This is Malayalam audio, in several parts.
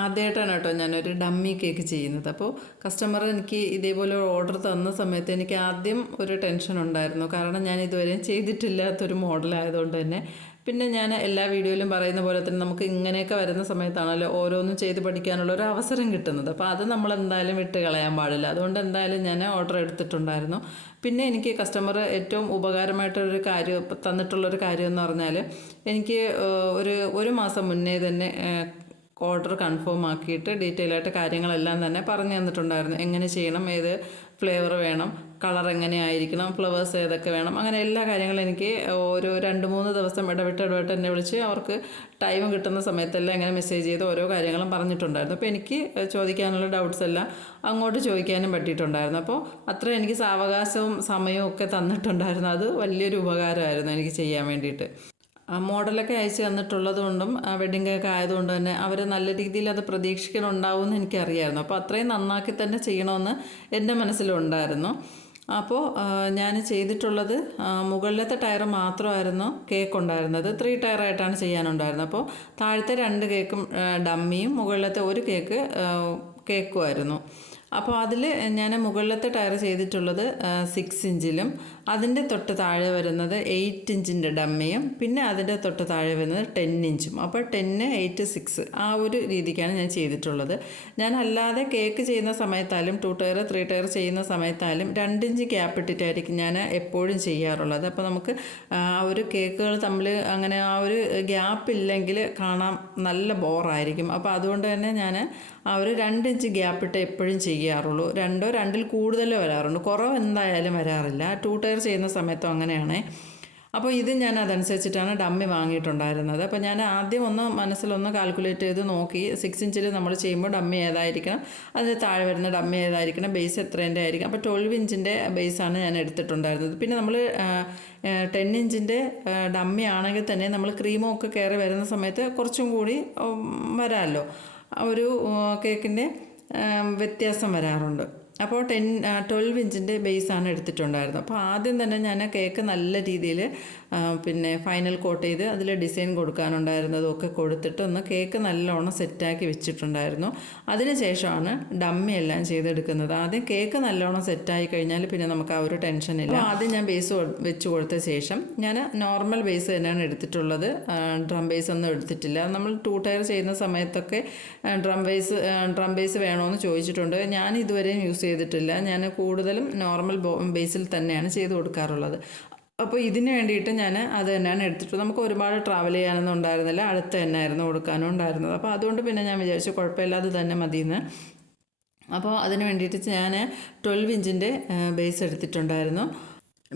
ആദ്യമായിട്ടാണ് കേട്ടോ ഞാനൊരു ഡമ്മി കേക്ക് ചെയ്യുന്നത്. അപ്പോൾ കസ്റ്റമർ എനിക്ക് ഇതേപോലെ ഓർഡർ തന്ന സമയത്ത് എനിക്ക് ആദ്യം ഒരു ടെൻഷൻ ഉണ്ടായിരുന്നു. കാരണം ഞാൻ ഇതുവരെ ചെയ്തിട്ടില്ലാത്തൊരു മോഡലായതുകൊണ്ട് തന്നെ. പിന്നെ ഞാൻ എല്ലാ വീഡിയോയിലും പറയുന്ന പോലെ തന്നെ നമുക്ക് ഇങ്ങനെയൊക്കെ വരുന്ന സമയത്താണല്ലോ ഓരോന്നും ചെയ്ത് പഠിക്കാനുള്ള ഒരു അവസരം കിട്ടുന്നത്. അപ്പോൾ അത് നമ്മൾ എന്തായാലും വിട്ട് കളയാൻ പാടില്ല. അതുകൊണ്ട് എന്തായാലും ഞാൻ ഓർഡർ എടുത്തിട്ടുണ്ടായിരുന്നു. പിന്നെ എനിക്ക് കസ്റ്റമർ ഏറ്റവും ഉപകാരമായിട്ടൊരു കാര്യം തന്നിട്ടുള്ളൊരു കാര്യം എന്ന് പറഞ്ഞാൽ എനിക്ക് ഒരു ഒരു മാസം മുന്നേ തന്നെ ഓർഡർ കൺഫേം ആക്കിയിട്ട് ഡീറ്റെയിൽ ആയിട്ട് കാര്യങ്ങളെല്ലാം തന്നെ പറഞ്ഞു തന്നിട്ടുണ്ടായിരുന്നു. എങ്ങനെ ചെയ്യണം ഏത് ഫ്ലേവർ വേണം കളർ എങ്ങനെയായിരിക്കണം ഫ്ലവേഴ്സ് ഏതൊക്കെ വേണം അങ്ങനെ എല്ലാ കാര്യങ്ങളും എനിക്ക് ഓരോ രണ്ട് മൂന്ന് ദിവസം ഇടവിട്ട് ഇടവിട്ട് എന്നെ വിളിച്ച് അവർക്ക് ടൈം കിട്ടുന്ന സമയത്തെല്ലാം ഇങ്ങനെ മെസ്സേജ് ചെയ്ത് ഓരോ കാര്യങ്ങളും പറഞ്ഞിട്ടുണ്ടായിരുന്നു. അപ്പോൾ എനിക്ക് ചോദിക്കാനുള്ള ഡൗട്ട്സ് എല്ലാം അങ്ങോട്ട് ചോദിക്കാനും പറ്റിയിട്ടുണ്ടായിരുന്നു. അപ്പോൾ അത്ര എനിക്ക് സാവകാശവും സമയവും ഒക്കെ തന്നിട്ടുണ്ടായിരുന്നു. അത് വലിയൊരു ഉപകാരമായിരുന്നു എനിക്ക് ചെയ്യാൻ വേണ്ടിയിട്ട്. മോഡലൊക്കെ അയച്ചു തന്നിട്ടുള്ളത് കൊണ്ടും വെഡിങ് കേക്ക് ആയതുകൊണ്ട് തന്നെ അവർ നല്ല രീതിയിൽ അത് പ്രതീക്ഷിക്കുന്നുണ്ടാവും എന്ന് എനിക്കറിയായിരുന്നു. അപ്പോൾ അത്രയും നന്നാക്കി തന്നെ ചെയ്യണമെന്ന് എന്റെ മനസ്സിലുണ്ടായിരുന്നു. അപ്പോൾ ഞാൻ ചെയ്തിട്ടുള്ളത് മുകളിലത്തെ ടയർ മാത്രമായിരുന്നു കേക്ക് ഉണ്ടായിരുന്നത്. ത്രീ ടയറായിട്ടാണ് ചെയ്യാനുണ്ടായിരുന്നത്. അപ്പോൾ താഴത്തെ രണ്ട് കേക്കും ഡമ്മിയും മുകളിലത്തെ ഒരു കേക്ക് കേക്കുമായിരുന്നു അപ്പോൾ അതിൽ ഞാൻ മുകളിലത്തെ ടയർ ചെയ്തിട്ടുള്ളത് സിക്സ് ഇഞ്ചിലും അതിന്റെ തൊട്ട് താഴെ വരുന്നത് എയ്റ്റ് ഇഞ്ചിന്റെ ഡമ്മയും പിന്നെ അതിന്റെ തൊട്ട് താഴെ വരുന്നത് ടെൻ ഇഞ്ചും. അപ്പോൾ ടെന്ന് എയ്റ്റ് സിക്സ് ആ ഒരു രീതിക്കാണ് ഞാൻ ചെയ്തിട്ടുള്ളത്. ഞാൻ അല്ലാതെ കേക്ക് ചെയ്യുന്ന സമയത്താലും ടു ടയർ ത്രീ ടയർ ചെയ്യുന്ന സമയത്താലും രണ്ടിഞ്ച് ഗ്യാപ്പ് ഇട്ടിട്ടായിരിക്കും ഞാൻ എപ്പോഴും ചെയ്യാറുള്ളത്. അപ്പോൾ നമുക്ക് ആ ഒരു കേക്കുകൾ തമ്മിൽ അങ്ങനെ ആ ഒരു ഗ്യാപ്പ് ഇല്ലെങ്കിൽ കാണാൻ നല്ല ബോറായിരിക്കും അപ്പോൾ അതുകൊണ്ട് തന്നെ ഞാൻ ആ ഒരു രണ്ടിഞ്ച് ഗ്യാപ്പ് ഇട്ട് എപ്പോഴും ചെയ്യാറുള്ളൂ. രണ്ടോ രണ്ടിൽ കൂടുതലോ വരാറുണ്ട്. കുറവ് എന്തായാലും വരാറില്ല. ടു ടയർ ചെയ്യുന്ന സമയത്തും അങ്ങനെയാണ്. അപ്പോൾ ഇത് ഞാൻ അതനുസരിച്ചിട്ടാണ് ഡമ്മി വാങ്ങിയിട്ടുണ്ടായിരുന്നത്. അപ്പോൾ ഞാൻ ആദ്യം ഒന്ന് മനസ്സിലൊന്ന് കാൽക്കുലേറ്റ് ചെയ്ത് നോക്കി. സിക്സ് ഇഞ്ചിൽ നമ്മൾ ചെയ്യുമ്പോൾ ഡമ്മി ഏതായിരിക്കണം? അതിന് താഴെ വരുന്ന ഡമ്മി ഏതായിരിക്കണം? ബേസ് എത്രേന്റെ ആയിരിക്കും അപ്പോൾ ട്വൽവ് ഇഞ്ചിന്റെ ബേസാണ് ഞാൻ എടുത്തിട്ടുണ്ടായിരുന്നത്. പിന്നെ നമ്മൾ ടെൻ ഇഞ്ചിന്റെ ഡമ്മി ആണെങ്കിൽ തന്നെ നമ്മൾ ക്രീമും ഒക്കെ കയറി വരുന്ന സമയത്ത് കുറച്ചും കൂടി വരാമല്ലോ ഒരു കേക്കിന്റെ വ്യത്യാസം വരാറുണ്ട്. അപ്പോൾ ടെൻ ട്വൽവ് ഇഞ്ചിന്റെ ബേസാണ് എടുത്തിട്ടുണ്ടായിരുന്നത്. അപ്പോൾ ആദ്യം തന്നെ ഞാൻ കേക്ക് നല്ല രീതിയിൽ പിന്നെ ഫൈനൽ കോട്ട് ചെയ്ത് അതിൽ ഡിസൈൻ കൊടുക്കാനുണ്ടായിരുന്നതും ഒക്കെ കൊടുത്തിട്ട് ഒന്ന് കേക്ക് നല്ലോണം സെറ്റാക്കി വെച്ചിട്ടുണ്ടായിരുന്നു. അതിനുശേഷമാണ് ഡമ്മിയെല്ലാം ചെയ്തെടുക്കുന്നത്. ആദ്യം കേക്ക് നല്ലോണം സെറ്റായി കഴിഞ്ഞാൽ പിന്നെ നമുക്ക് ആ ഒരു ടെൻഷനില്ല ഇല്ല. ആദ്യം ഞാൻ ബേസ് വെച്ച് കൊടുത്ത ശേഷം ഞാൻ നോർമൽ ബേസ് തന്നെയാണ് എടുത്തിട്ടുള്ളത്. ഡ്രം ബേസ് ഒന്നും എടുത്തിട്ടില്ല. നമ്മൾ ടു ടയർ ചെയ്യുന്ന സമയത്തൊക്കെ ഡ്രം ബേസ് ഡ്രം ബേസ് വേണമെന്ന് ചോദിച്ചിട്ടുണ്ട്. ഞാൻ ഇതുവരെയും യൂസ് ചെയ്തിട്ടില്ല. ഞാൻ കൂടുതലും നോർമൽ ബേസിൽ തന്നെയാണ് ചെയ്ത് കൊടുക്കാറുള്ളത്. അപ്പോൾ ഇതിന് വേണ്ടിയിട്ട് ഞാൻ അത് തന്നെയാണ് എടുത്തിട്ടുള്ളത് നമുക്ക് ഒരുപാട് ട്രാവൽ ചെയ്യാനൊന്നും ഉണ്ടായിരുന്നില്ല. അടുത്ത് തന്നെ ആയിരുന്നു കൊടുക്കാനും ഉണ്ടായിരുന്നത്. അപ്പോൾ അതുകൊണ്ട് പിന്നെ ഞാൻ വിചാരിച്ചു കുഴപ്പമില്ല അത് തന്നെ മതിയെന്ന്. അപ്പോൾ അതിന് വേണ്ടിയിട്ട് ഞാൻ ട്വൽവ് ഇഞ്ചിന്റെ ബേസ് എടുത്തിട്ടുണ്ടായിരുന്നു.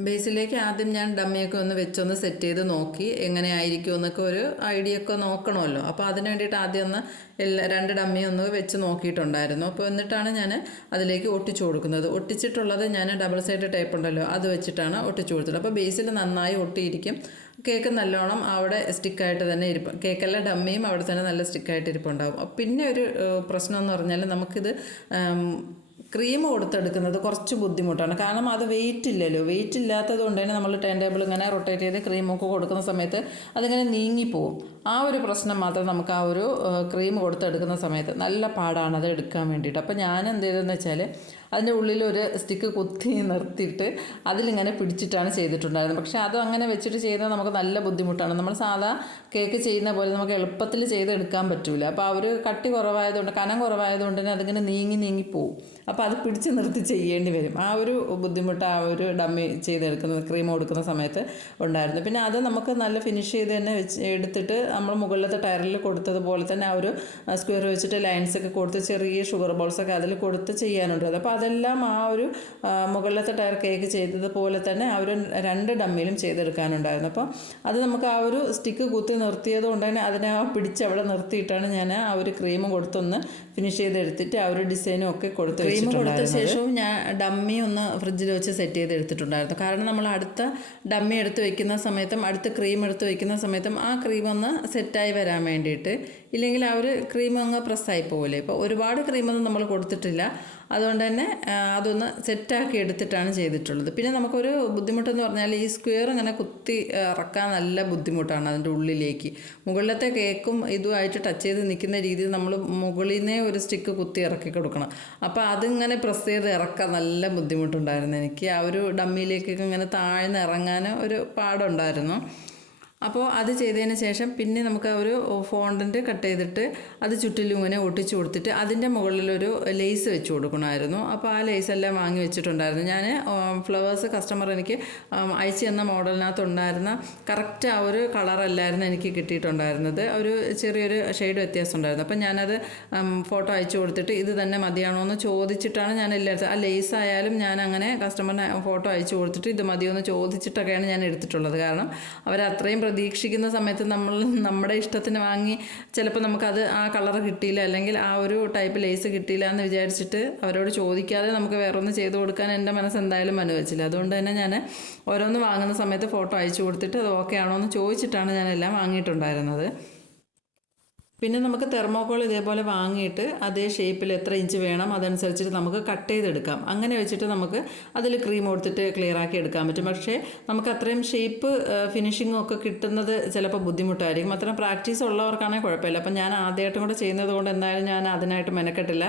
ബേസിലേക്ക് ആദ്യം ഞാൻ ഡമ്മിയൊക്കെ ഒന്ന് വെച്ചൊന്ന് സെറ്റ് ചെയ്ത് നോക്കി. എങ്ങനെ ആയിരിക്കും എന്നൊക്കെ ഒരു ഐഡിയ ഒക്കെ നോക്കണമല്ലോ. അപ്പോൾ അതിന് വേണ്ടിയിട്ട് ആദ്യം ഒന്ന് എല്ലാ രണ്ട് ഡമ്മി ഒന്ന് വെച്ച് നോക്കിയിട്ടുണ്ടായിരുന്നു. അപ്പോൾ എന്നിട്ടാണ് ഞാൻ അതിലേക്ക് ഒട്ടിച്ചു കൊടുക്കുന്നത്. ഒട്ടിച്ചിട്ടുള്ളത് ഞാൻ ഡബിൾ സൈഡ് ടേപ്പ് ഉണ്ടല്ലോ അത് വെച്ചിട്ടാണ് ഒട്ടിച്ചു കൊടുത്തത്. അപ്പോൾ ബേസിൽ നന്നായി ഒട്ടിയിരിക്കും. കേക്ക് നല്ലോണം അവിടെ സ്റ്റിക്കായിട്ട് തന്നെ ഇരിപ്പ് കേക്കെല്ലാം ഡമ്മിയും അവിടെ തന്നെ നല്ല സ്റ്റിക്കായിട്ട് ഇരിപ്പുണ്ടാകും പിന്നെ ഒരു പ്രശ്നം എന്ന് പറഞ്ഞാൽ നമുക്കിത് ക്രീം കൊടുത്തെടുക്കുന്നത് കുറച്ച് ബുദ്ധിമുട്ടാണ്. കാരണം അത് വെയിറ്റ് ഇല്ലല്ലോ. വെയിറ്റ് ഇല്ലാത്തത് കൊണ്ട് തന്നെ നമ്മൾ ടേൺ ടേബിൾ ഇങ്ങനെ റൊട്ടേറ്റ് ചെയ്ത് ക്രീമൊക്കെ കൊടുക്കുന്ന സമയത്ത് അതിങ്ങനെ നീങ്ങിപ്പോവും. ആ ഒരു പ്രശ്നം മാത്രം നമുക്ക് ആ ഒരു ക്രീം കൊടുത്തെടുക്കുന്ന സമയത്ത് നല്ല പാടാണ് അത് എടുക്കാൻ വേണ്ടിയിട്ട്. അപ്പോൾ ഞാൻ എന്ത് ചെയ്തതെന്ന് വെച്ചാൽ അതിന്റെ ഉള്ളിൽ ഒരു സ്റ്റിക്ക് കുത്തി നിർത്തിയിട്ട് അതിലിങ്ങനെ പിടിച്ചിട്ടാണ് ചെയ്തിട്ടുണ്ടായിരുന്നത്. പക്ഷേ അത് അങ്ങനെ വെച്ചിട്ട് ചെയ്യുന്നത് നമുക്ക് നല്ല ബുദ്ധിമുട്ടാണ്. നമ്മൾ സാധാ കേക്ക് ചെയ്യുന്ന പോലെ നമുക്ക് എളുപ്പത്തിൽ ചെയ്തെടുക്കാൻ പറ്റില്ല അപ്പോൾ ആ ഒരു കട്ടി കുറവായതുകൊണ്ട് കനം കുറവായതുകൊണ്ട് തന്നെ അതിങ്ങനെ നീങ്ങി നീങ്ങി പോവും. അപ്പോൾ അത് പിടിച്ച് നിർത്തി ചെയ്യേണ്ടി വരും. ആ ഒരു ബുദ്ധിമുട്ട് ആ ഒരു ഡമ്മി ചെയ്തെടുക്കുന്ന ക്രീം കൊടുക്കുന്ന സമയത്ത് ഉണ്ടായിരുന്നു. പിന്നെ അത് നമുക്ക് നല്ല ഫിനിഷ് ചെയ്ത് തന്നെ വെച്ച് എടുത്തിട്ട് നമ്മൾ മുകളിലത്തെ ടയറിൽ കൊടുത്തതുപോലെ തന്നെ ആ ഒരു സ്ക്വയർ വെച്ചിട്ട് ലൈൻസൊക്കെ കൊടുത്ത് ചെറിയ ഷുഗർ ബോൾസൊക്കെ അതിൽ കൊടുത്ത് ചെയ്യാനുണ്ട്. അപ്പോൾ അതെല്ലാം ആ ഒരു മുകളിലത്തെ ടയർ കേക്ക് ചെയ്തതുപോലെ തന്നെ ആ ഒരു രണ്ട് ഡമ്മിയിലും ചെയ്തെടുക്കാനുണ്ടായിരുന്നു. അപ്പോൾ അത് നമുക്ക് ആ ഒരു സ്റ്റിക്ക് കുത്തി നിർത്തിയത് കൊണ്ട് തന്നെ അതിനെ ആ പിടിച്ച് അവിടെ നിർത്തിയിട്ടാണ് ഞാൻ ആ ഒരു ക്രീം കൊടുത്തൊന്ന് ഫിനിഷ് ചെയ്തെടുത്തിട്ട് ആ ഒരു ഡിസൈനും ഒക്കെ കൊടുത്ത് ക്രീം കൊടുത്ത ശേഷവും ഞാൻ ഡമ്മി ഒന്ന് ഫ്രിഡ്ജിൽ വെച്ച് സെറ്റ് ചെയ്ത് എടുത്തിട്ടുണ്ടായിരുന്നു കാരണം നമ്മൾ അടുത്ത ഡമ്മി എടുത്ത് വെക്കുന്ന സമയത്തും അടുത്ത ക്രീം എടുത്ത് വെക്കുന്ന സമയത്തും ആ ക്രീം ഒന്ന് സെറ്റായി വരാൻ വേണ്ടിയിട്ട് ഇല്ലെങ്കിൽ ആ ഒരു ക്രീം അങ്ങ് പ്രസ്സായി പോകില്ലേ ഇപ്പോൾ ഒരുപാട് ക്രീമൊന്നും നമ്മൾ കൊടുത്തിട്ടില്ല. അതുകൊണ്ട് തന്നെ അതൊന്ന് സെറ്റാക്കി എടുത്തിട്ടാണ് ചെയ്തിട്ടുള്ളത്. പിന്നെ നമുക്കൊരു ബുദ്ധിമുട്ടെന്ന് പറഞ്ഞാൽ ഈ സ്ക്വയർ ഇങ്ങനെ കുത്തി ഇറക്കാൻ നല്ല ബുദ്ധിമുട്ടാണ് അതിന്റെ ഉള്ളിലേക്ക്. മുകളിലത്തെ കേക്കും ഇതുമായിട്ട് ടച്ച് ചെയ്ത് നിൽക്കുന്ന രീതിയിൽ നമ്മൾ മുകളിൽ നിന്നേ ഒരു സ്റ്റിക്ക് കുത്തി ഇറക്കി കൊടുക്കണം. അപ്പോൾ അതിങ്ങനെ പ്രസ് ചെയ്ത് ഇറക്കാൻ നല്ല ബുദ്ധിമുട്ടുണ്ടായിരുന്നു എനിക്ക്. ആ ഒരു ഡമ്മിയിലേക്കൊക്കെ ഇങ്ങനെ താഴ്ന്ന് ഇറങ്ങാൻ ഒരു പാടുണ്ടായിരുന്നു. അപ്പോൾ അത് ചെയ്തതിന് ശേഷം പിന്നെ നമുക്ക് ഒരു ഫോണ്ടന്റ് കട്ട് ചെയ്തിട്ട് അത് ചുറ്റിലും ഇങ്ങനെ ഒട്ടിച്ചു കൊടുത്തിട്ട് അതിന്റെ മുകളിലൊരു ലേസ് വെച്ച് കൊടുക്കണമായിരുന്നു. അപ്പോൾ ആ ലേസ് എല്ലാം വാങ്ങി വെച്ചിട്ടുണ്ടായിരുന്നു. ഞാൻ ഫ്ലവേഴ്സ് കസ്റ്റമർ എനിക്ക് അയച്ചു തന്ന മോഡലിനകത്ത് ഉണ്ടായിരുന്ന കറക്റ്റ് ആ ഒരു കളറല്ലായിരുന്നു എനിക്ക് കിട്ടിയിട്ടുണ്ടായിരുന്നത്. ഒരു ചെറിയൊരു ഷെയ്ഡ് വ്യത്യാസം ഉണ്ടായിരുന്നു. അപ്പം ഞാനത് ഫോട്ടോ അയച്ചു കൊടുത്തിട്ട് ഇത് തന്നെ മതിയാണോ എന്ന് ചോദിച്ചിട്ടാണ് ഞാൻ എല്ലായിടത്തും ആ ലേസ് ആയാലും ഞാൻ അങ്ങനെ കസ്റ്റമറിന് ഫോട്ടോ അയച്ചു കൊടുത്തിട്ട് ഇത് മതിയോ എന്ന് ചോദിച്ചിട്ടൊക്കെയാണ് ഞാൻ എടുത്തിട്ടുള്ളത്. കാരണം അവരത്രയും പ്രതീക്ഷിക്കുന്ന സമയത്ത് നമ്മൾ നമ്മുടെ ഇഷ്ടത്തിന് വാങ്ങി ചിലപ്പോൾ നമുക്കത് ആ കളർ കിട്ടിയില്ല അല്ലെങ്കിൽ ആ ഒരു ടൈപ്പ് ലേസ് കിട്ടിയില്ല എന്ന് വിചാരിച്ചിട്ട് അവരോട് ചോദിക്കാതെ നമുക്ക് വേറെ ഒന്ന് ചെയ്ത് കൊടുക്കാൻ എന്റെ മനസ്സ് എന്തായാലും അനുവദിച്ചില്ല. അതുകൊണ്ട് തന്നെ ഞാൻ ഓരോന്ന് വാങ്ങുന്ന സമയത്ത് ഫോട്ടോ അയച്ചു കൊടുത്തിട്ട് അത് ഓക്കെ ആണോ എന്ന് ചോദിച്ചിട്ടാണ് ഞാൻ എല്ലാം വാങ്ങിയിട്ടുണ്ടായിരുന്നത്. പിന്നെ നമുക്ക് തെർമോക്കോൾ ഇതേപോലെ വാങ്ങിയിട്ട് അതേ ഷേപ്പിൽ എത്ര ഇഞ്ച് വേണം അതനുസരിച്ചിട്ട് നമുക്ക് കട്ട് ചെയ്തെടുക്കാം. അങ്ങനെ വെച്ചിട്ട് നമുക്ക് അതിൽ ക്രീം കൊടുത്തിട്ട് ക്ലിയർ ആക്കി എടുക്കാൻ പറ്റും. പക്ഷേ നമുക്ക് അത്രയും ഷേപ്പ് ഫിനിഷിങ്ങും ഒക്കെ കിട്ടുന്നത് ചിലപ്പോൾ ബുദ്ധിമുട്ടായിരിക്കും. അത്രയും പ്രാക്ടീസ് ഉള്ളവർക്കാണെങ്കിൽ കുഴപ്പമില്ല. അപ്പം ഞാൻ ആദ്യമായിട്ടും കൂടെ ചെയ്യുന്നത് കൊണ്ട് എന്തായാലും ഞാൻ അതിനായിട്ട് മെനക്കെട്ടില്ല.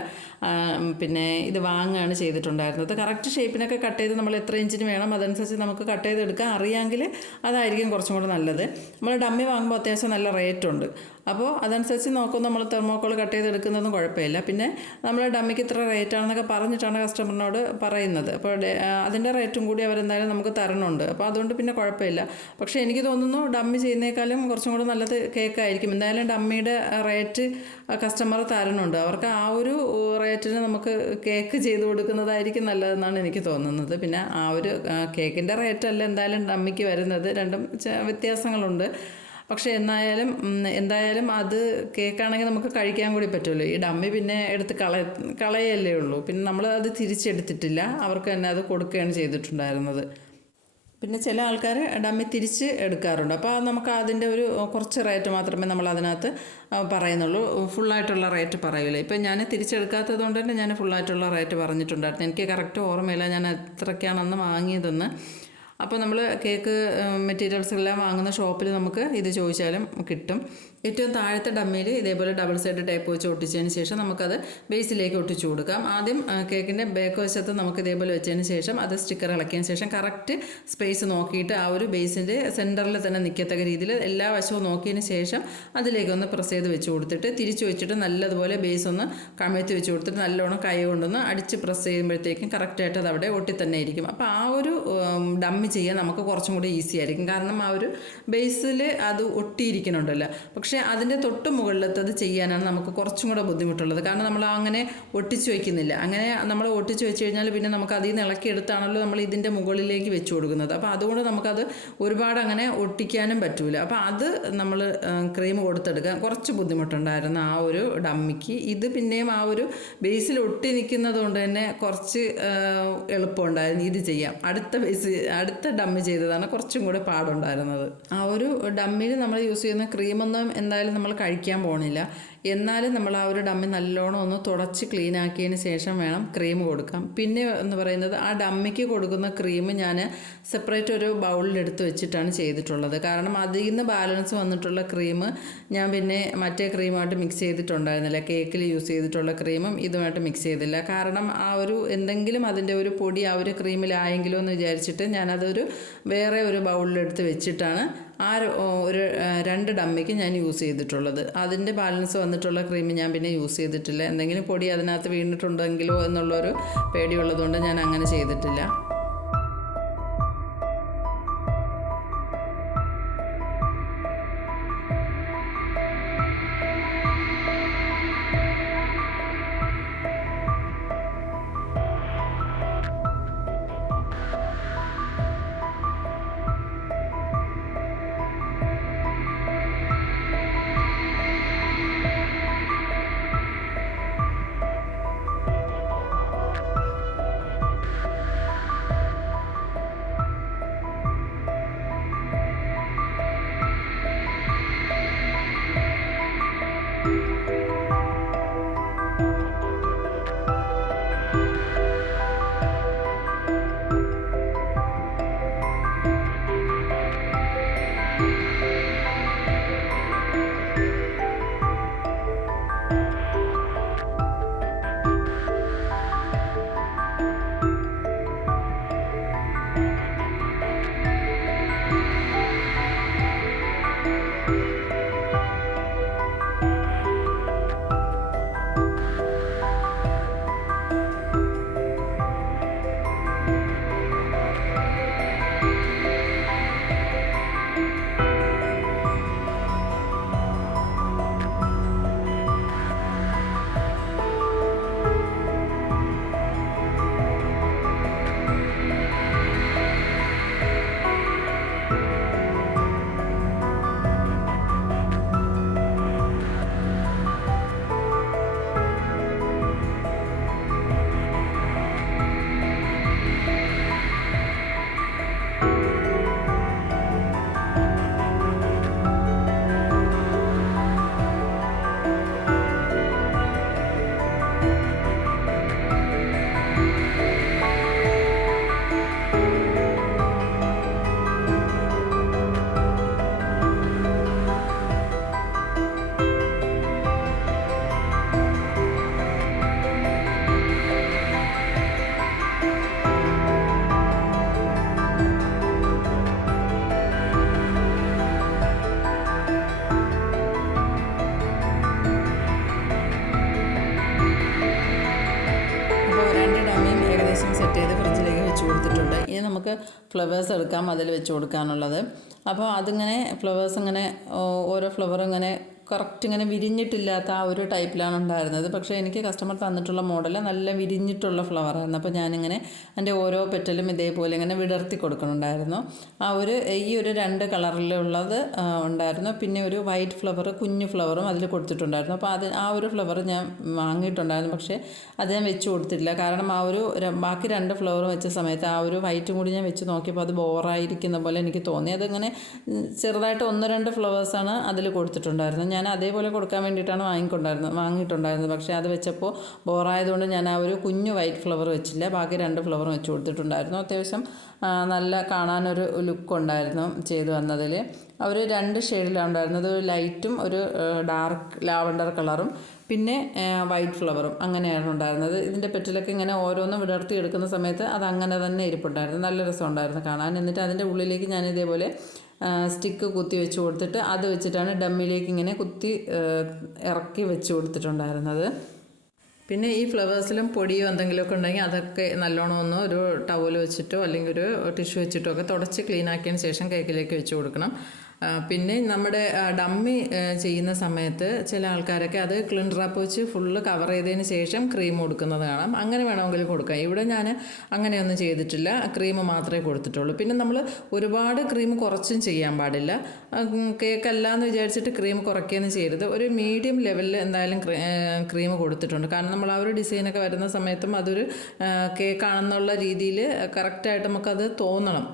പിന്നെ ഇത് വാങ്ങുകയാണ് ചെയ്തിട്ടുണ്ടായിരുന്നത്. കറക്റ്റ് ഷേപ്പിനൊക്കെ കട്ട് ചെയ്ത് നമ്മൾ എത്ര ഇഞ്ചിന് വേണം അതനുസരിച്ച് നമുക്ക് കട്ട് ചെയ്തെടുക്കാൻ അറിയാമെങ്കിൽ അതായിരിക്കും കുറച്ചും കൂടെ നല്ലത്. നമ്മൾ ഡമ്മി വാങ്ങുമ്പോൾ അത്യാവശ്യം നല്ല റേറ്റ് ഉണ്ട്. അപ്പോൾ അതനുസരിച്ച് നോക്കും നമ്മൾ തെർമോക്കോൾ കട്ട് ചെയ്ത് ചെയ്തെടുക്കുന്നതും കുഴപ്പമില്ല. പിന്നെ നമ്മൾ ഡമ്മിക്ക് ഇത്ര റേറ്റ് ആണെന്നൊക്കെ പറഞ്ഞിട്ടാണ് കസ്റ്റമറിനോട് പറയുന്നത്. അപ്പോൾ അതിന്റെ റേറ്റും കൂടി അവരെന്തായാലും നമുക്ക് തരണമുണ്ട് അപ്പോൾ അതുകൊണ്ട് പിന്നെ കുഴപ്പമില്ല. പക്ഷേ എനിക്ക് തോന്നുന്നു ഡമ്മി ചെയ്യുന്നേക്കാളും കുറച്ചും കൂടെ നല്ലത് കേക്കായിരിക്കും. എന്തായാലും ഡമ്മിയുടെ റേറ്റ് കസ്റ്റമർ തരണമുണ്ട് അവർക്ക് ആ ഒരു റേറ്റിന് നമുക്ക് കേക്ക് ചെയ്ത് കൊടുക്കുന്നതായിരിക്കും നല്ലതെന്നാണ് എനിക്ക് തോന്നുന്നത്. പിന്നെ ആ ഒരു കേക്കിന്റെ റേറ്റല്ല എന്തായാലും ഡമ്മിക്ക് വരുന്നത്. രണ്ടും വ്യത്യാസങ്ങളുണ്ട്. പക്ഷേ എന്നായാലും എന്തായാലും അത് കേക്കാണെങ്കിൽ നമുക്ക് കഴിക്കാൻ കൂടി പറ്റുമല്ലോ. ഈ ഡമ്മി പിന്നെ എടുത്ത് കള കളയല്ലേ ഉള്ളൂ. പിന്നെ നമ്മൾ അത് തിരിച്ചെടുത്തിട്ടില്ല. അവർക്ക് തന്നെ അത് കൊടുക്കുകയാണ് ചെയ്തിട്ടുണ്ടായിരുന്നത്. പിന്നെ ചില ആൾക്കാർ ഡമ്മി തിരിച്ച് എടുക്കാറുണ്ട്. അപ്പോൾ നമുക്ക് അതിന്റെ ഒരു കുറച്ച് റേറ്റ് മാത്രമേ നമ്മൾ അതിനകത്ത് പറയുന്നുള്ളൂ. ഫുള്ളായിട്ടുള്ള റേറ്റ് പറയില്ല ഇപ്പം ഞാൻ തിരിച്ചെടുക്കാത്തത് കൊണ്ട് തന്നെ ഞാൻ ഫുള്ളായിട്ടുള്ള റേറ്റ് പറഞ്ഞിട്ടുണ്ടായിരുന്നു. എനിക്ക് കറക്റ്റ് ഓർമ്മയില്ല ഞാൻ എത്രയ്ക്കാണെന്ന് വാങ്ങിയതെന്ന്. അപ്പോൾ നമ്മൾ കേക്ക് മെറ്റീരിയൽസ് എല്ലാം വാങ്ങുന്ന ഷോപ്പിൽ നമുക്ക് ഇത് ചോദിച്ചാലും കിട്ടും. ഏറ്റവും താഴത്തെ ഡമ്മിയിൽ ഇതേപോലെ ഡബിൾ സൈഡ് ടൈപ്പ് വെച്ച് ഒട്ടിച്ചതിന് ശേഷം നമുക്കത് ബേസിലേക്ക് ഒട്ടിച്ചു കൊടുക്കാം. ആദ്യം കേക്കിന്റെ ബേക്ക് വശത്ത് നമുക്ക് ഇതേപോലെ വെച്ചതിന് ശേഷം അത് സ്റ്റിക്കർ ഇളക്കിയതിന് ശേഷം കറക്റ്റ് സ്പേസ് നോക്കിയിട്ട് ആ ഒരു ബേസിന്റെ സെന്ററിൽ തന്നെ നിൽക്കത്തക്ക രീതിയിൽ എല്ലാ വശവും നോക്കിയതിന് ശേഷം അതിലേക്ക് ഒന്ന് പ്രസ് ചെയ്ത് വെച്ച് കൊടുത്തിട്ട് തിരിച്ചു വെച്ചിട്ട് നല്ലതുപോലെ ബേസ് ഒന്ന് കമഴ്ത്തി വെച്ച് കൊടുത്തിട്ട് നല്ലോണം കൈ കൊണ്ടൊന്ന് അടിച്ച് പ്രസ് ചെയ്യുമ്പോഴത്തേക്കും കറക്റ്റായിട്ട് അത് അവിടെ ഒട്ടി തന്നെ ഇരിക്കും. അപ്പോൾ ആ ഒരു ഡമ്മി ചെയ്യാൻ നമുക്ക് കുറച്ചും കൂടി ഈസി ആയിരിക്കും. കാരണം ആ ഒരു ബേസിൽ അത് ഒട്ടിയിരിക്കുന്നുണ്ടല്ലോ പക്ഷേ അതിന്റെ തൊട്ട് മുകളിലത്തത് ചെയ്യാനാണ് നമുക്ക് കുറച്ചും കൂടെ ബുദ്ധിമുട്ടുള്ളത്. കാരണം നമ്മൾ അങ്ങനെ ഒട്ടിച്ച് വയ്ക്കുന്നില്ല. അങ്ങനെ നമ്മൾ ഒട്ടിച്ച് വെച്ച് കഴിഞ്ഞാൽ പിന്നെ നമുക്ക് അതിൽ നിന്ന് ഇളക്കിയെടുത്താണല്ലോ നമ്മൾ ഇതിന്റെ മുകളിലേക്ക് വെച്ച് കൊടുക്കുന്നത്. അപ്പോൾ അതുകൊണ്ട് നമുക്കത് ഒരുപാട് അങ്ങനെ ഒട്ടിക്കാനും പറ്റൂല. അപ്പോൾ അത് നമ്മൾ ക്രീം കൊടുത്തെടുക്കാൻ കുറച്ച് ബുദ്ധിമുട്ടുണ്ടായിരുന്നു ആ ഒരു ഡമ്മിക്ക്. ഇത് പിന്നെയും ആ ഒരു ബേസിൽ ഒട്ടി നിൽക്കുന്നത് കൊണ്ട് തന്നെ കുറച്ച് എളുപ്പമുണ്ടായിരുന്നു ഇത് ചെയ്യാം അടുത്ത ബേസ് അടുത്ത ഡമ്മി ചെയ്തതാണ് കുറച്ചും കൂടെ പാടുണ്ടായിരുന്നത്. ആ ഒരു ഡമ്മിൽ നമ്മൾ യൂസ് ചെയ്യുന്ന ക്രീമൊന്നും എന്തായാലും നമ്മൾ കഴിക്കാൻ പോകണില്ല എന്നാലും നമ്മൾ ആ ഒരു ഡമ്മി നല്ലോണം ഒന്ന് തുടച്ച് ക്ലീൻ ആക്കിയതിന് ശേഷം വേണം ക്രീം കൊടുക്കാം. പിന്നെ എന്ന് പറയുന്നത് ആ ഡമ്മിക്ക് കൊടുക്കുന്ന ക്രീം ഞാൻ സെപ്പറേറ്റ് ഒരു ബൗളിൽ ബൗളിലെടുത്ത് വെച്ചിട്ടാണ് ചെയ്തിട്ടുള്ളത്. കാരണം അതിൽ നിന്ന് ബാലൻസ് വന്നിട്ടുള്ള ക്രീം ഞാൻ പിന്നെ മറ്റേ ക്രീമായിട്ട് മിക്സ് ചെയ്തിട്ടുണ്ടായിരുന്നില്ല. കേക്കിൽ യൂസ് ചെയ്തിട്ടുള്ള ക്രീമും ഇതുമായിട്ട് മിക്സ് ചെയ്തില്ല. കാരണം ആ ഒരു എന്തെങ്കിലും അതിന്റെ ഒരു പൊടി ആ ഒരു ക്രീമിലായെങ്കിലോ എന്ന് വിചാരിച്ചിട്ട് ഞാനതൊരു വേറെ ഒരു ബൗളിലെടുത്ത് വെച്ചിട്ടാണ് ആ ഒരു- രണ്ട് ഡമ്മിക്ക് ഞാൻ യൂസ് ചെയ്തിട്ടുള്ളത്. അതിന്റെ ബാലൻസ് വന്നിട്ടുള്ള ക്രീം ഞാൻ പിന്നെ യൂസ് ചെയ്തിട്ടില്ല. എന്തെങ്കിലും പൊടി അതിനകത്ത് വീണിട്ടുണ്ടെങ്കിലോ എന്നുള്ളൊരു പേടിയുള്ളതുകൊണ്ട് ഞാൻ അങ്ങനെ ചെയ്തിട്ടില്ല. ഫ്ലവേഴ്സ് എടുക്കാം അതിൽ വെച്ച് കൊടുക്കാനുള്ളത്. അപ്പോൾ അതിങ്ങനെ ഫ്ലവേഴ്സ് ഇങ്ങനെ ഓരോ ഫ്ലവർ ഇങ്ങനെ കറക്റ്റ് ഇങ്ങനെ വിരിഞ്ഞിട്ടില്ലാത്ത ആ ഒരു ടൈപ്പിലാണ് ഉണ്ടായിരുന്നത്. പക്ഷേ എനിക്ക് കസ്റ്റമർ തന്നിട്ടുള്ള മോഡൽ നല്ല വിരിഞ്ഞിട്ടുള്ള ഫ്ലവറായിരുന്നു അപ്പോൾ ഞാനിങ്ങനെ എന്റെ ഓരോ പെറ്റലും ഇതേപോലെ ഇങ്ങനെ വിടർത്തി കൊടുക്കണുണ്ടായിരുന്നു. ആ ഒരു ഈ ഒരു രണ്ട് കളറിലുള്ളത് ഉണ്ടായിരുന്നു. പിന്നെ ഒരു വൈറ്റ് ഫ്ലവർ കുഞ്ഞു ഫ്ലവറും അതിൽ കൊടുത്തിട്ടുണ്ടായിരുന്നു. അപ്പോൾ അത് ആ ഒരു ഫ്ലവർ ഞാൻ വാങ്ങിയിട്ടുണ്ടായിരുന്നു. പക്ഷേ അത് ഞാൻ വെച്ച് കൊടുത്തിട്ടില്ല. കാരണം ആ ഒരു ബാക്കി രണ്ട് ഫ്ലവർ വെച്ച സമയത്ത് ആ ഒരു വൈറ്റും കൂടി ഞാൻ വെച്ച് നോക്കിയപ്പോൾ അത് ബോറായിരിക്കുന്ന പോലെ എനിക്ക് തോന്നി. അതിങ്ങനെ ചെറുതായിട്ട് ഒന്ന് രണ്ട് ഫ്ലവേഴ്സാണ് അതിൽ കൊടുത്തിട്ടുണ്ടായിരുന്നത്. ഞാൻ അതേപോലെ കൊടുക്കാൻ വേണ്ടിയിട്ടാണ് വാങ്ങിക്കൊണ്ടായിരുന്നത് വാങ്ങിയിട്ടുണ്ടായിരുന്നത്. പക്ഷേ അത് വെച്ചപ്പോൾ ബോറായതുകൊണ്ട് ഞാൻ ആ ഒരു കുഞ്ഞു വൈറ്റ് ഫ്ലവർ വെച്ചില്ല ബാക്കി രണ്ട് ഫ്ലവറും വെച്ച് കൊടുത്തിട്ടുണ്ടായിരുന്നു. അത്യാവശ്യം നല്ല കാണാനൊരു ലുക്ക് ഉണ്ടായിരുന്നു ചെയ്തു വന്നതിൽ അവർ രണ്ട് ഷെയ്ഡിലാണ് ഉണ്ടായിരുന്നത് ഒരു ലൈറ്റും ഒരു ഡാർക്ക് ലാവണ്ടർ കളറും പിന്നെ വൈറ്റ് ഫ്ലവറും അങ്ങനെയാണ് ഉണ്ടായിരുന്നത്. ഇതിന്റെ പെറ്റിലൊക്കെ ഇങ്ങനെ ഓരോന്നും വിടർത്തി എടുക്കുന്ന സമയത്ത് അത് അങ്ങനെ തന്നെ ഇരിപ്പുണ്ടായിരുന്നു. നല്ല രസമുണ്ടായിരുന്നു കാണാൻ. എന്നിട്ട് അതിന്റെ ഉള്ളിലേക്ക് ഞാൻ ഇതേപോലെ സ്റ്റിക്ക് കുത്തി വെച്ച് കൊടുത്തിട്ട് അത് വെച്ചിട്ടാണ് ഡമ്മിലേക്ക് ഇങ്ങനെ കുത്തി ഇറക്കി വെച്ച് കൊടുത്തിട്ടുണ്ടായിരുന്നത്. പിന്നെ ഈ ഫ്ലവേഴ്സിലും പൊടിയോ എന്തെങ്കിലുമൊക്കെ ഉണ്ടെങ്കിൽ അതൊക്കെ നല്ലോണം ഒന്ന് ഒരു ടവൽ വെച്ചിട്ടോ അല്ലെങ്കിൽ ഒരു ടിഷ്യൂ വെച്ചിട്ടോ ഒക്കെ തുടച്ച് ക്ലീൻ ആക്കിയതിന് ശേഷം കേക്കിലേക്ക് വെച്ച് കൊടുക്കണം. പിന്നെ നമ്മുടെ ഡമ്മി ചെയ്യുന്ന സമയത്ത് ചില ആൾക്കാരൊക്കെ അത് ക്ലിൻ റാപ്പ് വെച്ച് ഫുള്ള് കവർ ചെയ്തതിന് ശേഷം ക്രീം കൊടുക്കുന്നത് കാണാം. അങ്ങനെ വേണമെങ്കിൽ കൊടുക്കാം. ഇവിടെ ഞാൻ അങ്ങനെയൊന്നും ചെയ്തിട്ടില്ല. ക്രീം മാത്രമേ കൊടുത്തിട്ടുള്ളൂ. പിന്നെ നമ്മൾ ഒരുപാട് ക്രീം കുറച്ചും ചെയ്യാൻ പാടില്ല. കേക്ക് അല്ല എന്ന് വിചാരിച്ചിട്ട് ക്രീം കുറയ്ക്കുകയൊന്നും ചെയ്യരുത്. ഒരു മീഡിയം ലെവലിൽ എന്തായാലും ക്രീം കൊടുത്തിട്ടുണ്ട്. കാരണം നമ്മൾ ആ ഒരു ഡിസൈനൊക്കെ വരുന്ന സമയത്തും അതൊരു കേക്കാണെന്നുള്ള രീതിയിൽ കറക്റ്റായിട്ട് നമുക്കത് തോന്നണം.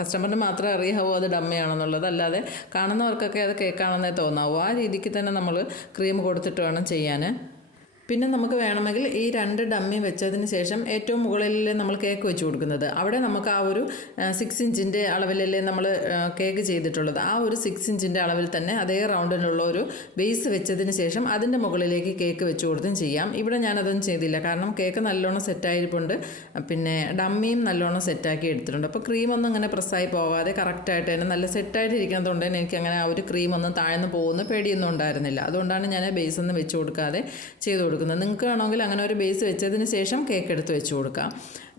കസ്റ്റമറിന് മാത്രമേ അറിയാവൂ അത് ഡമ്മയാണെന്നുള്ളത് അല്ലാതെ കാണുന്നവർക്കൊക്കെ അത് കേക്കാണെന്നേ തോന്നാവൂ. ആ രീതിക്ക് തന്നെ നമ്മൾ ക്രീം കൊടുത്തിട്ട് വേണം ചെയ്യാൻ പിന്നെ നമുക്ക് വേണമെങ്കിൽ ഈ രണ്ട് ഡമ്മി വെച്ചതിന് ശേഷം ഏറ്റവും മുകളിൽ നമ്മൾ കേക്ക് വെച്ച് കൊടുക്കുന്നത്. അവിടെ നമുക്ക് ആ ഒരു സിക്സ് ഇഞ്ചിന്റെ അളവിലല്ലേ നമ്മൾ കേക്ക് ചെയ്തിട്ടുള്ളത്. ആ ഒരു സിക്സ് ഇഞ്ചിന്റെ അളവിൽ തന്നെ അതേ റൗണ്ടിലുള്ള ഒരു ബേസ് വെച്ചതിന് ശേഷം അതിന്റെ മുകളിലേക്ക് കേക്ക് വെച്ച് കൊടുത്തും ചെയ്യാം. ഇവിടെ ഞാനതൊന്നും ചെയ്തില്ല. കാരണം കേക്ക് നല്ലോണം സെറ്റായിരിപ്പുണ്ട് പിന്നെ ഡമ്മിയും നല്ലോണം സെറ്റാക്കി എടുത്തിട്ടുണ്ട്. അപ്പോൾ ക്രീമൊന്നും അങ്ങനെ പ്രസ്സായി പോകാതെ കറക്റ്റായിട്ട് തന്നെ നല്ല സെറ്റായിട്ട് ഇരിക്കുന്നതുകൊണ്ട് തന്നെ എനിക്ക് അങ്ങനെ ആ ഒരു ക്രീമൊന്നും താഴ്ന്നു പോകുന്ന പേടിയൊന്നും ഉണ്ടായിരുന്നില്ല. അതുകൊണ്ടാണ് ഞാൻ ബേസ് ഒന്നും വെച്ച് കൊടുക്കാതെ ചെയ്ത് കൊടുക്കുന്നത്. നിങ്ങൾക്ക് വേണമെങ്കിൽ അങ്ങനെ ഒരു ബേസ് വെച്ചതിന് ശേഷം കേക്ക് എടുത്ത് വെച്ച് കൊടുക്കാം.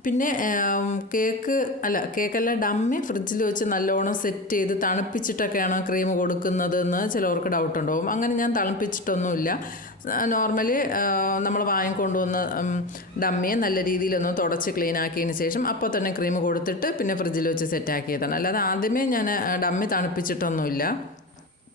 പിന്നെ കേക്ക് അല്ല കേക്കല്ല ഡമ്മി ഫ്രിഡ്ജിൽ വെച്ച് നല്ലോണം സെറ്റ് ചെയ്ത് തണുപ്പിച്ചിട്ടൊക്കെയാണോ ക്രീം കൊടുക്കുന്നതെന്ന് ചിലവർക്ക് ഡൗട്ട് ഉണ്ടാവും. അങ്ങനെ ഞാൻ തണുപ്പിച്ചിട്ടൊന്നുമില്ല. നോർമലി നമ്മൾ വാങ്ങിക്കൊണ്ടുവന്ന ഡമ്മിയെ നല്ല രീതിയിലൊന്ന് തുടച്ച് ക്ലീൻ ആക്കിയതിന് ശേഷം അപ്പോൾ തന്നെ ക്രീം കൊടുത്തിട്ട് പിന്നെ ഫ്രിഡ്ജിൽ വെച്ച് സെറ്റ് ആക്കിയതാണ്. അല്ലാതെ ആദ്യമേ ഞാൻ ഡമ്മി തണുപ്പിച്ചിട്ടൊന്നുമില്ല.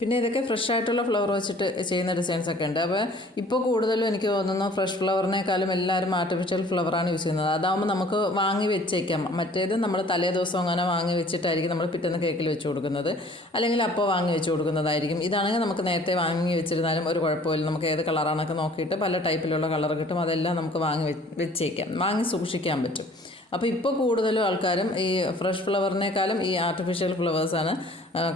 പിന്നെ ഇതൊക്കെ ഫ്രഷ് ആയിട്ടുള്ള ഫ്ലവർ വെച്ചിട്ട് ചെയ്യുന്ന ഡിസൈൻസ് ഒക്കെ ഉണ്ട്. അപ്പോൾ ഇപ്പോൾ കൂടുതലും എനിക്ക് തോന്നുന്നു ഫ്രഷ് ഫ്ലവറിനേക്കാളും എല്ലാവരും ആർട്ടിഫിഷ്യൽ ഫ്ലവറാണ് യൂസ് ചെയ്യുന്നത്. അതാകുമ്പോൾ നമുക്ക് വാങ്ങി വെച്ചേക്കാം. മറ്റേത് നമ്മൾ തലേ ദിവസം അങ്ങനെ വാങ്ങി വെച്ചിട്ടായിരിക്കും നമ്മൾ പിറ്റേന്ന് കേക്കിൽ വെച്ച് കൊടുക്കുന്നത്. അല്ലെങ്കിൽ അപ്പോൾ വാങ്ങി വെച്ച് കൊടുക്കുന്നതായിരിക്കും. ഇതാണെങ്കിൽ നമുക്ക് നേരത്തെ വാങ്ങി വെച്ചിരുന്നാലും ഒരു കുഴപ്പമില്ല. നമുക്ക് ഏത് കളറാണൊക്കെ നോക്കിയിട്ട് പല ടൈപ്പിലുള്ള കളർ കിട്ടും. അതെല്ലാം നമുക്ക് വാങ്ങി വെച്ചേക്കാം. വാങ്ങി സൂക്ഷിക്കാൻ പറ്റും. അപ്പോൾ ഇപ്പോൾ കൂടുതലും ആൾക്കാരും ഈ ഫ്രഷ് ഫ്ലവറിനേക്കാളും ഈ ആർട്ടിഫിഷ്യൽ ഫ്ലവേഴ്സാണ്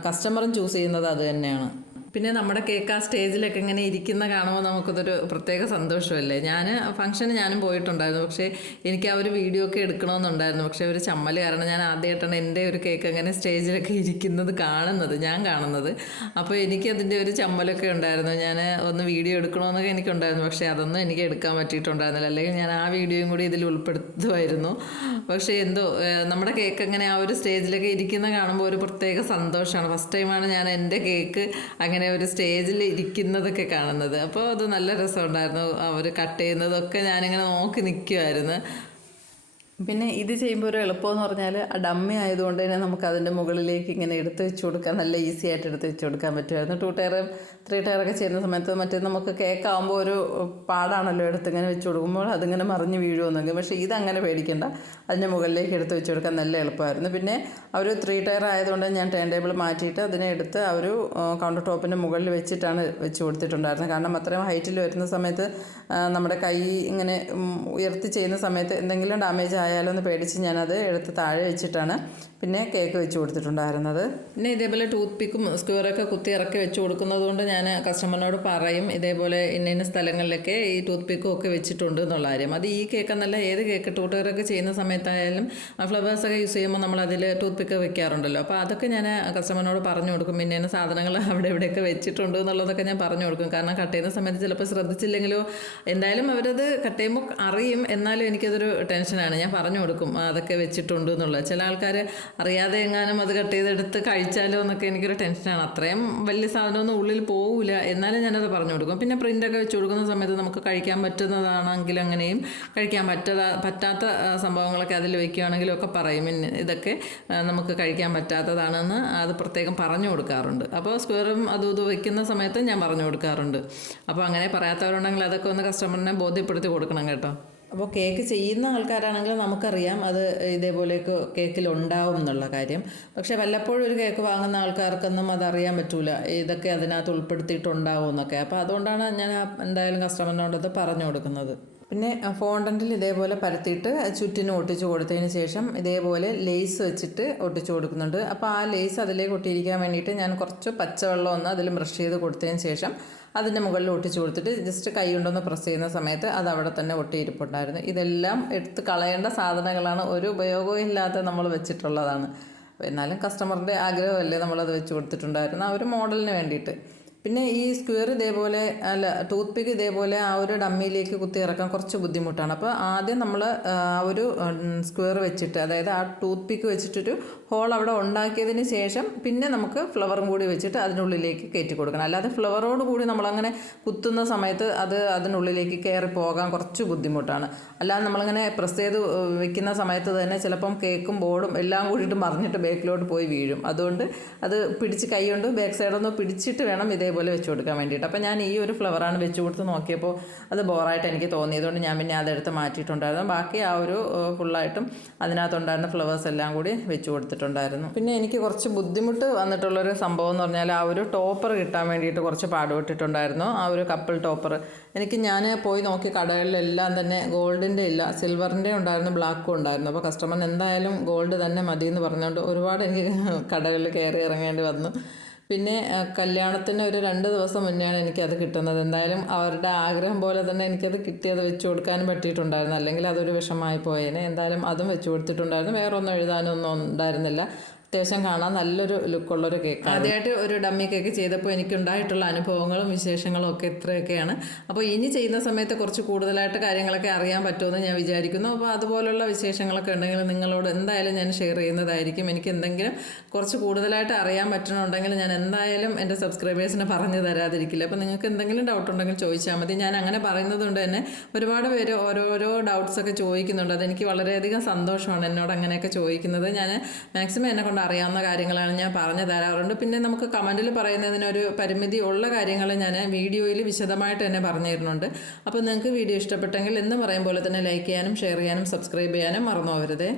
കസ്റ്റമറും ചൂസ് ചെയ്യുന്നത് അത് തന്നെയാണ്. പിന്നെ നമ്മുടെ കേക്ക് ആ സ്റ്റേജിലൊക്കെ ഇങ്ങനെ ഇരിക്കുന്ന കാണുമ്പോൾ നമുക്കതൊരു പ്രത്യേക സന്തോഷമല്ലേ? ഞാൻ ഫംഗ്ഷന് ഞാനും പോയിട്ടുണ്ടായിരുന്നു. പക്ഷേ എനിക്ക് ആ ഒരു വീഡിയോ ഒക്കെ എടുക്കണമെന്നുണ്ടായിരുന്നു. പക്ഷേ ഒരു ചമ്മൽ കാരണം ഞാൻ ആദ്യമായിട്ടാണ് എന്റെ ഒരു കേക്ക് അങ്ങനെ സ്റ്റേജിലൊക്കെ ഇരിക്കുന്നത് കാണുന്നത് ഞാൻ കാണുന്നത്. അപ്പോൾ എനിക്ക് അതിന്റെ ഒരു ചമ്മലൊക്കെ ഉണ്ടായിരുന്നു. ഞാൻ ഒന്ന് വീഡിയോ എടുക്കണമെന്നൊക്കെ എനിക്കുണ്ടായിരുന്നു. പക്ഷേ അതൊന്നും എനിക്ക് എടുക്കാൻ പറ്റിയിട്ടുണ്ടായിരുന്നില്ല. അല്ലെങ്കിൽ ഞാൻ ആ വീഡിയോയും കൂടി ഇതിൽ ഉൾപ്പെടുത്തുമായിരുന്നു. പക്ഷേ എന്തോ നമ്മുടെ കേക്ക് അങ്ങനെ ആ ഒരു സ്റ്റേജിലൊക്കെ ഇരിക്കുന്ന കാണുമ്പോൾ ഒരു പ്രത്യേക സന്തോഷമാണ്. ഫസ്റ്റ് ടൈമാണ് ഞാൻ എന്റെ കേക്ക് അങ്ങനെ ഒരു സ്റ്റേജിൽ ഇരിക്കുന്നതൊക്കെ കാണുന്നത്. അപ്പോൾ അത് നല്ല രസമുണ്ടായിരുന്നു. അവർ കട്ട് ചെയ്യുന്നതൊക്കെ ഞാനിങ്ങനെ നോക്കി നിൽക്കുമായിരുന്നു പിന്നെ ഇത് ചെയ്യുമ്പോൾ ഒരു എളുപ്പമെന്ന് പറഞ്ഞാൽ ആ ഡമ്മി ആയതുകൊണ്ട് തന്നെ നമുക്ക് അതിന്റെ മുകളിലേക്ക് ഇങ്ങനെ എടുത്ത് വെച്ച് കൊടുക്കാൻ നല്ല ഈസി ആയിട്ട് എടുത്ത് വെച്ച് കൊടുക്കാൻ പറ്റുമായിരുന്നു. ടു ടയർ ത്രീ ടയറൊക്കെ ചെയ്യുന്ന സമയത്ത് മറ്റേ നമുക്ക് കേക്ക് ആകുമ്പോൾ ഒരു പാടാണല്ലോ എടുത്ത് ഇങ്ങനെ വെച്ച് കൊടുക്കുമ്പോൾ അതിങ്ങനെ മറിഞ്ഞ് വീഴുമെന്നെങ്കിൽ. പക്ഷേ ഇതങ്ങനെ പേടിക്കണ്ട. അതിന്റെ മുകളിലേക്ക് എടുത്ത് വെച്ച് കൊടുക്കാൻ നല്ല എളുപ്പമായിരുന്നു. പിന്നെ ഒരു ത്രീ ടയർ ആയതുകൊണ്ട് ഞാൻ ടേൺ ടേബിൾ മാറ്റിയിട്ട് അതിനെ എടുത്ത് ആ ഒരു കൗണ്ടർ ടോപ്പിന്റെ മുകളിൽ വെച്ചിട്ടാണ് വെച്ച് കൊടുത്തിട്ടുണ്ടായിരുന്നത്. കാരണം അത്രയും ഹൈറ്റിൽ വരുന്ന സമയത്ത് നമ്മുടെ കൈ ഇങ്ങനെ ഉയർത്തി ചെയ്യുന്ന സമയത്ത് എന്തെങ്കിലും ഡാമേജ് ആയാലോ എന്ന് പേടിച്ച് ഞാനത് എടുത്ത് താഴെ വെച്ചിട്ടാണ് പിന്നെ കേക്ക് വെച്ച് കൊടുത്തിട്ടുണ്ടായിരുന്നത്. പിന്നെ ഇതേപോലെ ടൂത്ത് പിക്കും സ്ക്വയറൊക്കെ കുത്തി ഇറക്കി വെച്ച് കൊടുക്കുന്നത് കൊണ്ട് ഞാൻ കസ്റ്റമറിനോട് പറയും ഇതേപോലെ ഇന്ന ഇന്ന സ്ഥലങ്ങളിലൊക്കെ ഈ ടൂത്ത് പിക്കും ഒക്കെ വെച്ചിട്ടുണ്ട് എന്നുള്ള കാര്യം. അത് ഈ കേക്ക് എന്നല്ല ഏത് കേക്ക് ടൂട്ടുകാരൊക്കെ ചെയ്യുന്ന സമയത്തായാലും ആ ഫ്ലവേഴ്സൊക്കെ യൂസ് ചെയ്യുമ്പോൾ നമ്മൾ അതിൽ ടൂത്ത് പിക്ക് വെക്കാറുണ്ടല്ലോ. അപ്പോൾ അതൊക്കെ ഞാൻ കസ്റ്റമറിനോട് പറഞ്ഞു കൊടുക്കും പിന്നെ സാധനങ്ങൾ അവിടെ ഇവിടെയൊക്കെ വെച്ചിട്ടുണ്ട് എന്നുള്ളതൊക്കെ ഞാൻ പറഞ്ഞു കൊടുക്കും. കാരണം കട്ട് ചെയ്യുന്ന സമയത്ത് ചിലപ്പോൾ ശ്രദ്ധിച്ചില്ലെങ്കിലോ എന്തായാലും അവരത് കട്ട് ചെയ്യുമ്പോൾ അറിയും. എന്നാലും എനിക്കതൊരു ടെൻഷനാണ് ഞാൻ പറഞ്ഞു കൊടുക്കും അതൊക്കെ വെച്ചിട്ടുണ്ട് എന്നുള്ളത് ചില ആൾക്കാർ അറിയാതെ എങ്ങാനും അത് കട്ട് ചെയ്തെടുത്ത് കഴിച്ചാലോ എന്നൊക്കെ എനിക്കൊരു ടെൻഷനാണ് അത്രയും വലിയ സാധനമൊന്നും ഉള്ളിൽ പോകില്ല എന്നാലും ഞാനത് പറഞ്ഞു കൊടുക്കും. പിന്നെ പ്രിന്റൊക്കെ വെച്ച് കൊടുക്കുന്ന സമയത്ത് നമുക്ക് കഴിക്കാൻ പറ്റുന്നതാണെങ്കിൽ അങ്ങനെയും കഴിക്കാൻ പറ്റാത്ത പറ്റാത്ത സംഭവങ്ങളൊക്കെ അതിൽ വയ്ക്കുകയാണെങ്കിലും ഒക്കെ പറയും. ഇതൊക്കെ നമുക്ക് കഴിക്കാൻ പറ്റാത്തതാണെന്ന് അത് പ്രത്യേകം പറഞ്ഞു കൊടുക്കാറുണ്ട്. അപ്പോൾ സ്ക്വയറും അതും ഇതും വയ്ക്കുന്ന സമയത്ത് ഞാൻ പറഞ്ഞു കൊടുക്കാറുണ്ട്. അപ്പോൾ അങ്ങനെ പറയാത്തവരുണ്ടെങ്കിൽ അതൊക്കെ ഒന്ന് കസ്റ്റമറിനെ ബോധ്യപ്പെടുത്തി കൊടുക്കണം കേട്ടോ. അപ്പോൾ കേക്ക് ചെയ്യുന്ന ആൾക്കാരാണെങ്കിൽ നമുക്കറിയാം അത് ഇതേപോലെയൊക്കെ കേക്കിൽ ഉണ്ടാവും എന്നുള്ള കാര്യം. പക്ഷേ വല്ലപ്പോഴും ഒരു കേക്ക് വാങ്ങുന്ന ആൾക്കാർക്കൊന്നും അതറിയാൻ പറ്റൂല. ഇതൊക്കെ അതിനകത്ത് ഉൾപ്പെടുത്തിയിട്ടുണ്ടാവും എന്നൊക്കെ. അപ്പോൾ അതുകൊണ്ടാണ് ഞാൻ എന്തായാലും കസ്റ്റമറിനോടത് പറഞ്ഞു കൊടുക്കുന്നത്. പിന്നെ ഫോണ്ടന്റിൽ ഇതേപോലെ പരത്തിയിട്ട് ചുറ്റിനും ഒട്ടിച്ച് കൊടുത്തതിന് ശേഷം ഇതേപോലെ ലേസ് വെച്ചിട്ട് ഒട്ടിച്ച് കൊടുക്കുന്നുണ്ട്. അപ്പോൾ ആ ലേസ് അതിലേക്ക് ഒട്ടിയിരിക്കാൻ വേണ്ടിയിട്ട് ഞാൻ കുറച്ച് പച്ചവെള്ളം ഒന്ന് അതിൽ ബ്രഷ് ചെയ്ത് കൊടുത്തതിന് ശേഷം അതിന്റെ മുകളിൽ ഒട്ടിച്ച് കൊടുത്തിട്ട് ജസ്റ്റ് കൈ കൊണ്ടൊന്ന് പ്രസ് ചെയ്യുന്ന സമയത്ത് അത് അവിടെ തന്നെ ഒട്ടിയിരിപ്പുണ്ടായിരുന്നു. ഇതെല്ലാം എടുത്ത് കളയേണ്ട സാധനങ്ങളാണ്. ഒരു ഉപയോഗവും ഇല്ലാതെ നമ്മൾ വെച്ചിട്ടുള്ളതാണ്. എന്നാലും കസ്റ്റമറിന്റെ ആഗ്രഹമല്ലേ നമ്മളത് വെച്ച് കൊടുത്തിട്ടുണ്ടായിരുന്നു ആ ഒരു മോഡലിന് വേണ്ടിയിട്ട്. പിന്നെ ഈ സ്ക്വയർ ഇതേപോലെ അല്ല ടൂത്ത് പിക്ക് ഇതേപോലെ ആ ഒരു ഡമ്മിയിലേക്ക് കുത്തി ഇറക്കാൻ കുറച്ച് ബുദ്ധിമുട്ടാണ്. അപ്പോൾ ആദ്യം നമ്മൾ ആ ഒരു സ്ക്വയർ വെച്ചിട്ട് അതായത് ആ ടൂത്ത് പിക്ക് വെച്ചിട്ടൊരു ഹോൾ അവിടെ ഉണ്ടാക്കിയതിന് ശേഷം പിന്നെ നമുക്ക് ഫ്ലവറും കൂടി വെച്ചിട്ട് അതിനുള്ളിലേക്ക് കയറ്റി കൊടുക്കണം. അല്ലാതെ ഫ്ലവറോട് കൂടി നമ്മളങ്ങനെ കുത്തുന്ന സമയത്ത് അത് അതിനുള്ളിലേക്ക് കയറി പോകാൻ കുറച്ച് ബുദ്ധിമുട്ടാണ്. അല്ലാതെ നമ്മളിങ്ങനെ പ്രസ് ചെയ്ത് വെക്കുന്ന സമയത്ത് തന്നെ ചിലപ്പം കേക്കും ബോർഡും എല്ലാം കൂടിയിട്ട് മറിഞ്ഞിട്ട് ബാക്കിലോട്ട് പോയി വീഴും. അതുകൊണ്ട് അത് പിടിച്ച് കൈ കൊണ്ട് ബാക്ക് സൈഡൊന്ന് പിടിച്ചിട്ട് വേണം ഇതേപോലെ വെച്ച് കൊടുക്കാൻ വേണ്ടിയിട്ട്. അപ്പോൾ ഞാൻ ഈ ഒരു ഫ്ലവറാണ് വെച്ച് കൊടുത്ത് നോക്കിയപ്പോൾ അത് ബോറായിട്ട് എനിക്ക് തോന്നിയതുകൊണ്ട് ഞാൻ പിന്നെ അതെടുത്ത് മാറ്റിയിട്ടുണ്ടായിരുന്നു. ബാക്കി ആ ഒരു ഫുള്ളായിട്ടും അതിനകത്തുണ്ടായിരുന്ന ഫ്ലവേഴ്സ് എല്ലാം കൂടി വെച്ച് കൊടുത്തിട്ടുണ്ടായിരുന്നു. പിന്നെ എനിക്ക് കുറച്ച് ബുദ്ധിമുട്ട് വന്നിട്ടുള്ളൊരു സംഭവം എന്ന് പറഞ്ഞാൽ ആ ഒരു ടോപ്പർ കിട്ടാൻ വേണ്ടിയിട്ട് കുറച്ച് പാടുപെട്ടിട്ടുണ്ടായിരുന്നു. ആ ഒരു കപ്പിൾ ടോപ്പർ. എനിക്ക് ഞാൻ പോയി നോക്കി കടകളിലെല്ലാം തന്നെ ഗോൾഡിന്റെ ഇല്ല സിൽവറിന്റെ ഉണ്ടായിരുന്നു ബ്ലാക്കും ഉണ്ടായിരുന്നു. അപ്പോൾ കസ്റ്റമറിന് എന്തായാലും ഗോൾഡ് തന്നെ മതി എന്ന് പറഞ്ഞുകൊണ്ട് ഒരുപാട് എനിക്ക് കടകളിൽ കയറി ഇറങ്ങേണ്ടി വന്നു. പിന്നെ കല്യാണത്തിന് ഒരു രണ്ട് ദിവസം മുന്നെയാണ് എനിക്കത് കിട്ടുന്നത്. എന്തായാലും അവരുടെ ആഗ്രഹം പോലെ തന്നെ എനിക്കത് കിട്ടിയത് വെച്ച് കൊടുക്കാനും പറ്റിയിട്ടുണ്ടായിരുന്നു. അല്ലെങ്കിൽ അതൊരു വിഷമായി പോയേനെ. എന്തായാലും അതും വെച്ച് കൊടുത്തിട്ടുണ്ടായിരുന്നു. വേറെ ഒന്നും എഴുതാനൊന്നും ഉണ്ടായിരുന്നില്ല. അത്യാവശ്യം കാണാൻ നല്ലൊരു ലുക്കുള്ളൊരു കേക്ക് ആദ്യമായിട്ട് ഒരു ഡമ്മി കേക്ക് ചെയ്തപ്പോൾ എനിക്കുണ്ടായിട്ടുള്ള അനുഭവങ്ങളും വിശേഷങ്ങളും ഒക്കെ ഇത്രയൊക്കെയാണ്. അപ്പോൾ ഇനി ചെയ്യുന്ന സമയത്ത് കുറച്ച് കൂടുതലായിട്ട് കാര്യങ്ങളൊക്കെ അറിയാൻ പറ്റുമെന്ന് ഞാൻ വിചാരിക്കുന്നു. അപ്പോൾ അതുപോലുള്ള വിശേഷങ്ങളൊക്കെ ഉണ്ടെങ്കിൽ നിങ്ങളോട് എന്തായാലും ഞാൻ ഷെയർ ചെയ്യുന്നതായിരിക്കും. എനിക്ക് എന്തെങ്കിലും കുറച്ച് കൂടുതലായിട്ട് അറിയാൻ പറ്റണമെന്നുണ്ടെങ്കിൽ ഞാൻ എന്തായാലും എന്റെ സബ്സ്ക്രൈബേഴ്സിനെ പറഞ്ഞു തരാതിരിക്കില്ല. അപ്പോൾ നിങ്ങൾക്ക് എന്തെങ്കിലും ഡൗട്ട് ഉണ്ടെങ്കിൽ ചോദിച്ചാൽ മതി. ഞാൻ അങ്ങനെ പറയുന്നത് കൊണ്ട് തന്നെ ഒരുപാട് പേര് ഓരോരോ ഡൗട്ട്സൊക്കെ ചോദിക്കുന്നുണ്ട്. അതെനിക്ക് വളരെയധികം സന്തോഷമാണ് എന്നോട് അങ്ങനെയൊക്കെ ചോദിക്കുന്നത്. ഞാൻ മാക്സിമം എന്നെ കൊണ്ട് അറിയാവുന്ന കാര്യങ്ങളാണ് ഞാൻ പറഞ്ഞു തരാറുണ്ട്. പിന്നെ നമുക്ക് കമന്റിൽ പറയുന്നതിനൊരു പരിമിതി ഉള്ള കാര്യങ്ങൾ ഞാൻ വീഡിയോയിൽ വിശദമായിട്ട് തന്നെ പറഞ്ഞു തരുന്നുണ്ട് അപ്പോൾ നിങ്ങൾക്ക് വീഡിയോ ഇഷ്ടപ്പെട്ടെങ്കിൽ എന്ന് പറയും പോലെ തന്നെ ലൈക്ക് ചെയ്യാനും ഷെയർ ചെയ്യാനും സബ്സ്ക്രൈബ് ചെയ്യാനും മറന്നു പോകരുതേ.